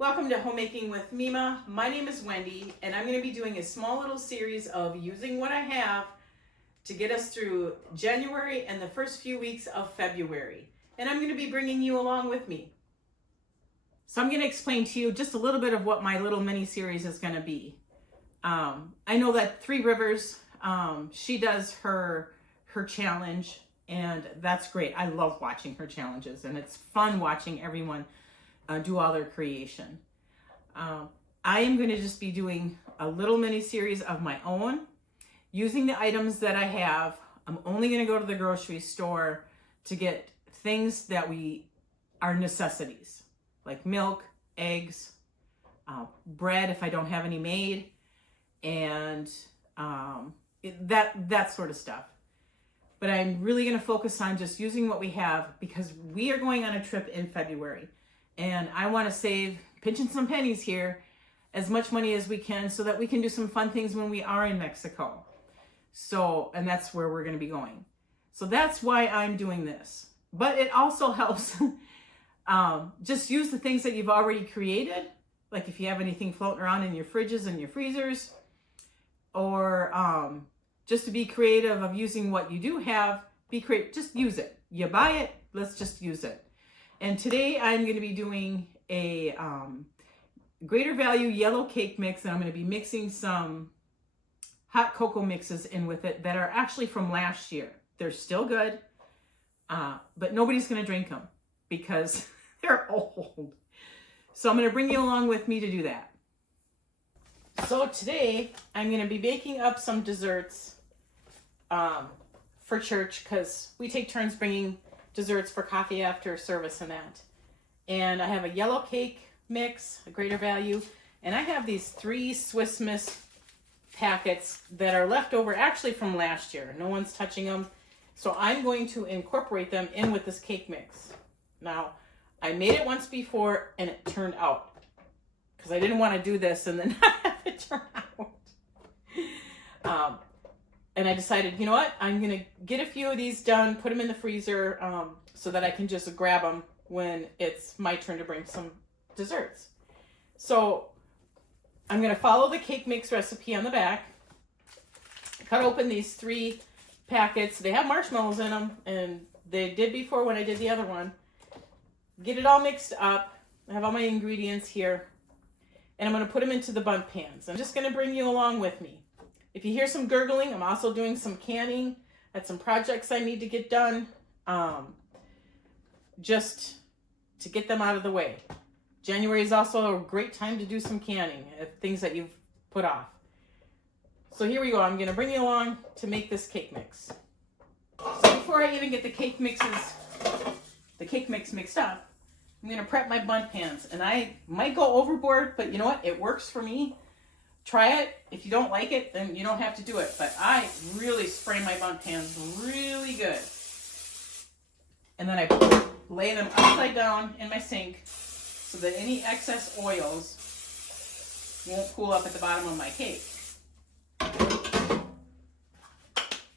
Welcome to Homemaking with Mima. My name is Wendy, and I'm going to be doing a small little series of using what I have to get us through January and the first few weeks of February. And I'm going to be bringing you along with me. So I'm going to explain to you just a little bit of what my little mini series is going to be. I know that Three Rivers, she does her challenge, and that's great. I love watching her challenges, and it's fun watching everyone do all their creation. I am going to just be doing a little mini series of my own, using the items that I have. I'm only going to go to the grocery store to get things that are necessities, like milk, eggs, bread if I don't have any made, and that sort of stuff. But I'm really going to focus on just using what we have because we are going on a trip in February. And I want to save, pinching some pennies here, as much money as we can so that we can do some fun things when we are in Mexico. So, and that's where we're going to be going. So that's why I'm doing this. But it also helps just use the things that you've already created. Like if you have anything floating around in your fridges and your freezers. Or just to be creative of using what you do have, just use it. You buy it, let's just use it. And today I'm going to be doing a greater value yellow cake mix, and I'm going to be mixing some hot cocoa mixes in with it that are actually from last year. They're still good, but nobody's going to drink them because they're old. So I'm going to bring you along with me to do that. So today I'm going to be baking up some desserts for church because we take turns bringing desserts for coffee after service and that. And I have a yellow cake mix, a greater value, and I have these 3 Swiss Miss packets that are left over actually from last year. No one's touching them. So I'm going to incorporate them in with this cake mix. Now, I made it once before and it turned out because I didn't want to do this and then not have it turn out. And I decided, you know what? I'm going to get a few of these done, put them in the freezer so that I can just grab them when it's my turn to bring some desserts. So I'm going to follow the cake mix recipe on the back. Cut open these 3 packets. They have marshmallows in them, and they did before when I did the other one. Get it all mixed up. I have all my ingredients here. And I'm going to put them into the bundt pans. I'm just going to bring you along with me. If you hear some gurgling, I'm also doing some canning at some projects I need to get done, just to get them out of the way. January is also a great time to do some canning of things that you've put off. So here we go. I'm going to bring you along to make this cake mix. So before I even get the cake mix mixed up, I'm going to prep my bundt pans. And I might go overboard, but you know what? It works for me. Try it. If you don't like it, then you don't have to do it. But I really spray my bundt pans really good. And then I lay them upside down in my sink so that any excess oils won't pool up at the bottom of my cake.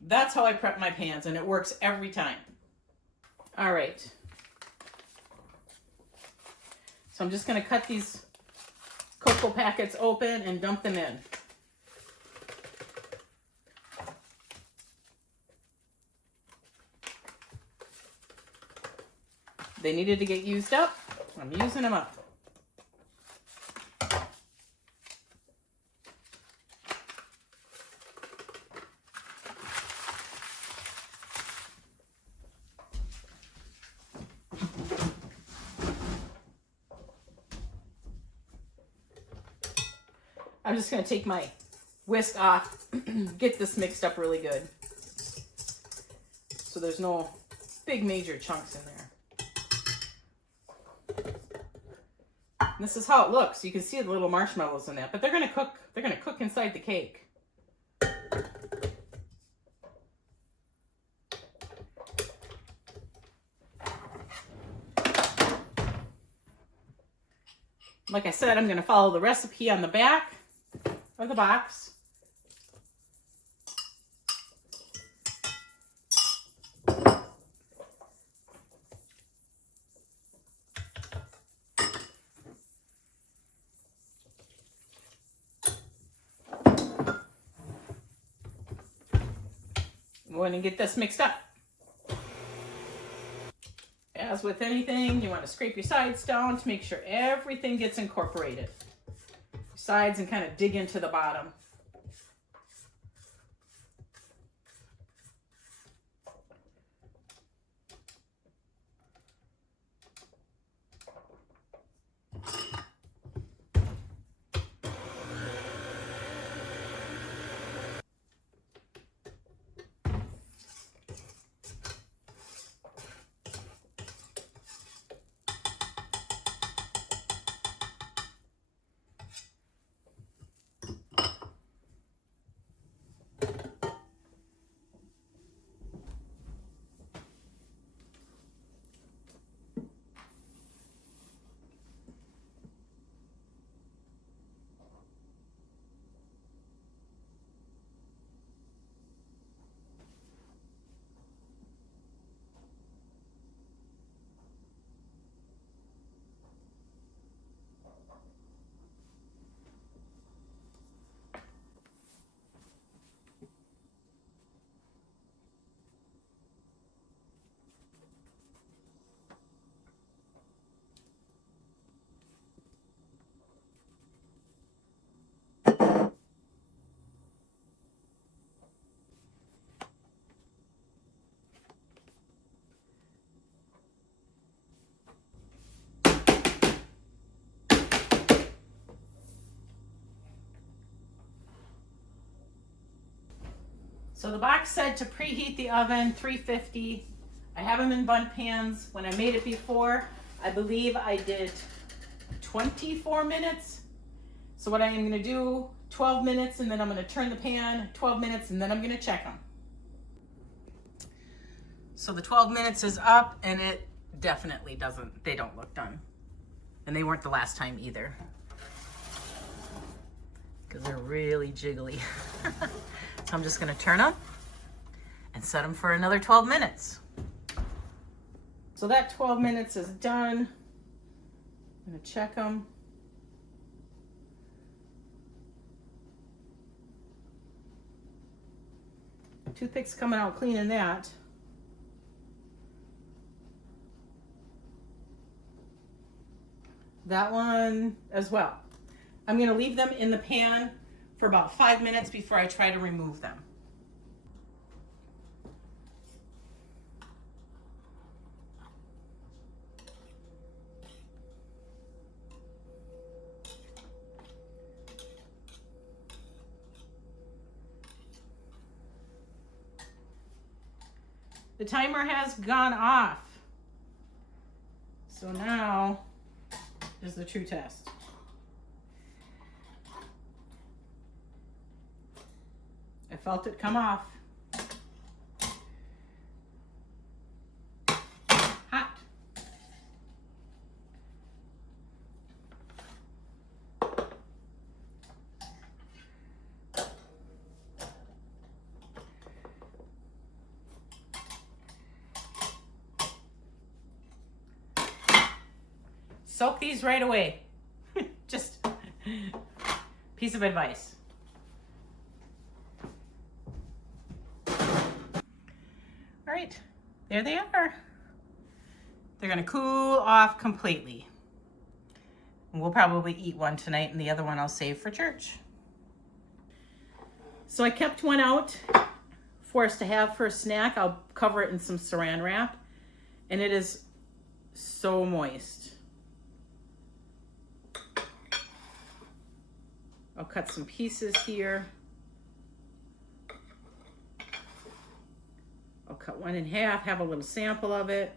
That's how I prep my pans, and it works every time. All right. So I'm just going to cut these cocoa packets open and dump them in. They needed to get used up. I'm using them up. I'm just going to take my whisk off, get this mixed up really good. So there's no big major chunks in there. And this is how it looks. You can see the little marshmallows in that, but they're going to cook inside the cake. Like I said, I'm going to follow the recipe on the back of the box. in and get this mixed up. As with anything, you want to scrape your sides down to make sure everything gets incorporated. Sides and kind of dig into the bottom. So the box said to preheat the oven 350. I have them in bundt pans. When I made it before, I believe I did 24 minutes. So what I am gonna do, 12 minutes, and then I'm gonna turn the pan, 12 minutes, and then I'm gonna check them. So the 12 minutes is up, and it definitely doesn't, they don't look done. And they weren't the last time either, because they're really jiggly. So I'm just gonna turn them and set them for another 12 minutes. So that 12 minutes is done. I'm gonna check them. Toothpick's coming out clean in that. That one as well. I'm gonna leave them in the pan for about 5 minutes before I try to remove them. The timer has gone off. So now is the true test. I felt it come off. Hot. Soak these right away. Just piece of advice. All right, there they are. They're gonna cool off completely. And we'll probably eat one tonight, and the other one I'll save for church. So I kept one out for us to have for a snack. I'll cover it in some saran wrap, and it is so moist. I'll cut some pieces here. I'll cut one in half, have a little sample of it.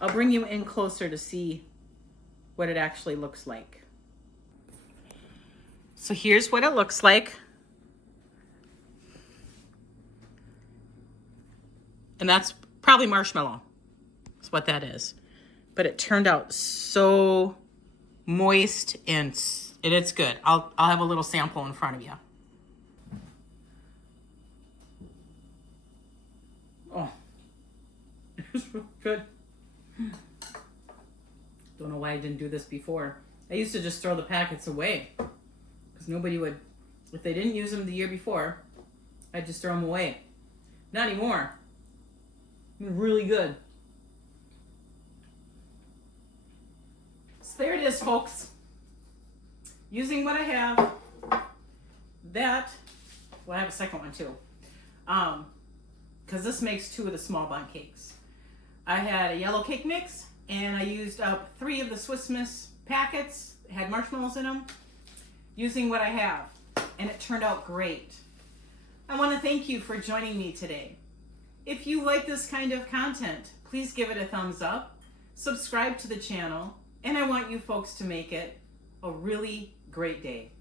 I'll bring you in closer to see what it actually looks like. So here's what it looks like. And that's probably marshmallow. That's what that is. But it turned out so moist and it's good. I'll have a little sample in front of you. Oh, it's good. Don't know why I didn't do this before. I used to just throw the packets away because nobody would, if they didn't use them the year before, I'd just throw them away. Not anymore. Really good. So there it is, folks. Using what I have. That, well, I have a second one too. Because this makes 2 of the small bun cakes. I had a yellow cake mix, and I used up 3 of the Swiss Miss packets. It had marshmallows in them. Using what I have, and it turned out great. I want to thank you for joining me today. If you like this kind of content, please give it a thumbs up, subscribe to the channel, and I want you folks to make it a really great day.